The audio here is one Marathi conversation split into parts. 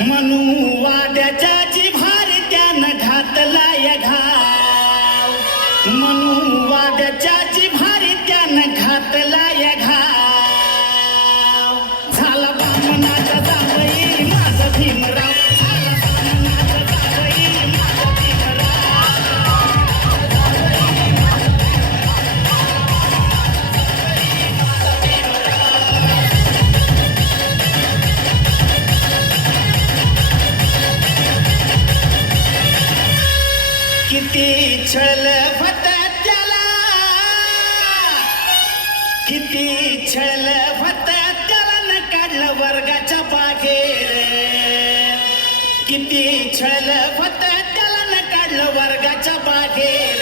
म्हणू वाद्याच्या जिव्हार त्यानं घातला या घाव, म्हणू वाद्याच्या जिव्हार त्यानं घातला या घाव. झाला बामणाचा जावई माझा भीमराव, झाला बामणाचा जावई माझा भीमराव. किती छळ फत त्याला, किती छळ फत त्याला न काढलं वर्गाच्या बाहेर, किती छळ फत त्याला न काढलं वर्गाच्या बाहेर.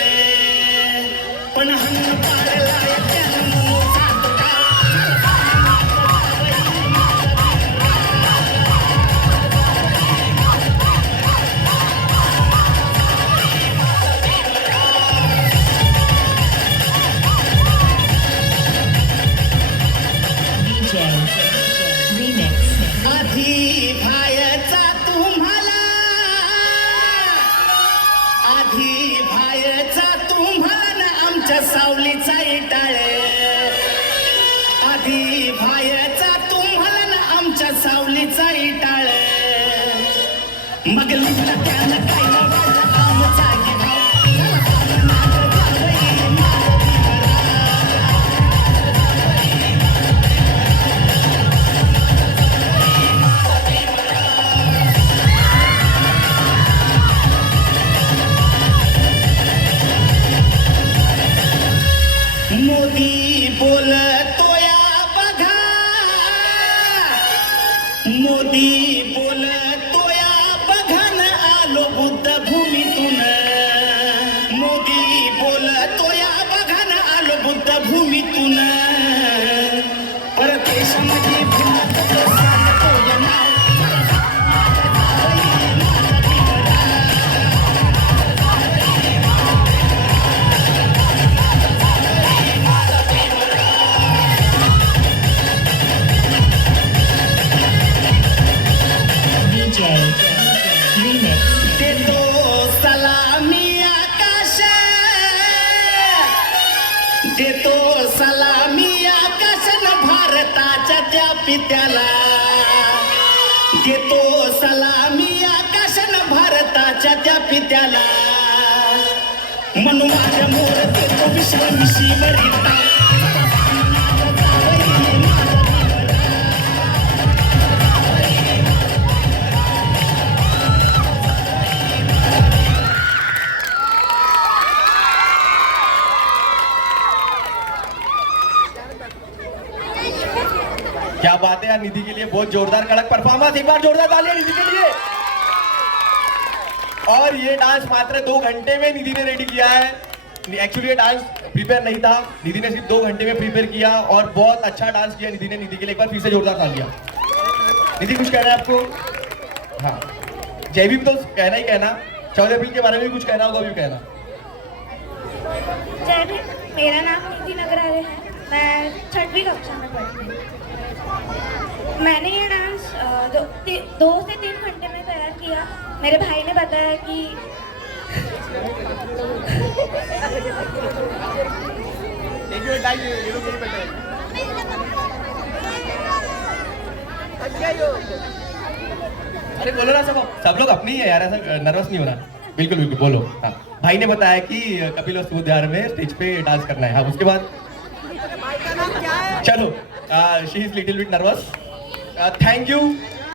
पण हन्न पाडला त्यानं म्हणून जात आधी भायचा तुम्हाला, आधी भायचा तुम्हाला आमच्या सावलीचा इटाळे, आधी भायचा तुम्हाला आमच्या सावलीचा इटाळे. मग लिहिलं त्यानं काय वाटलं आमचा की भाव, झाला बामणाचा जावई माझा भीमराव. मोदी बोलतोया बघा, मोदी बोलतोया बघा न आलो बुद्ध भूमीतून, मोदी बोलतोया बघा न आलो बुद्ध भूमीतून. परदेशामध्ये भिल्लाचं सांगतोय नाव, देतो सलामी आकाश, देतो सलामी आकाशन भारताच्या त्या पित्याला, देतो सलामी आकाशन भारताच्या त्या पित्याला. म्हणून माझ्या मोर देतो विश्वमिशीवरिता. क्या बात है यार, निधि के लिए बहुत जोरदार कड़क परफॉर्मेंस. एक बार जोरदार तालियां निधि के लिए. और ये डांस मात्र 2 घंटे में निधि ने रेडी किया है. एक्चुअली ये डांस प्रिपेयर नहीं था, निधि ने सिर्फ 2 घंटे में प्रिपेयर किया और बहुत अच्छा डांस किया निधि ने. निधि के लिए एक बार फिर से जोरदार तालियां. निधि कुछ कहना है आपको? हाँ, जयभीम तो कहना ही कहना, 14 अप्रैल के बारे में भी कुछ कहना होगा भी कहना. जय भीम. मेरा नाम निधि नगरारे है, मैं 6वीं कक्षा में पढ़ती हूँ. मैंने ये डांस 2 से 3 घंटे में तैयार किया. मेरे भाई ने बताया कि अरे बोलो ना सब लोग अपनी ही है यार, ऐसा नर्वस नहीं होना. बिल्कुल बिल्कुल बोलो. हाँ, भाई ने बताया कि कपिल वस्तु उद्यान में स्टेज पे डांस करना है. हाँ, उसके बाद चलो she is little bit nervous. Thank you